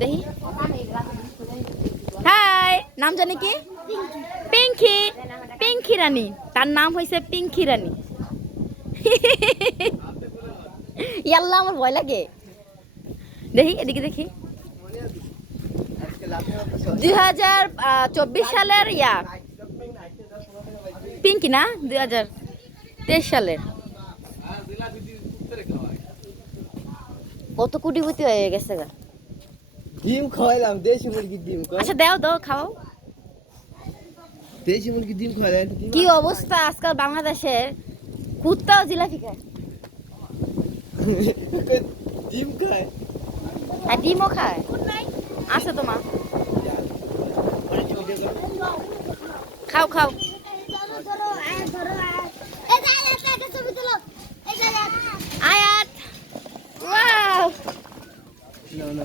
দেখি হাই নাম জানি কি পিঙ্কি পিঙ্কি রানী তার নাম হয়েছে পিঙ্কি রানী ইয়াল্লা আমার ভয় লাগে দেখি এদিকে দেখি 2024 সালের ইয়া পিঙ্কি না 2023 সালের কত কোটিপতি হয়ে গেছে গা ডিম খাওয়াইলাম দেশি মুরগির ডিম আচ্ছা দাও দাও খাও দেশি মুরগির ডিম খাওয়াইলাম কি অবস্থা আজকাল বাংলাদেশের কুত্তাও জিলাপি খায় ডিম খায় আর ডিমও খায় আছে তোমার খাও খাও আয়াত ওয়াও না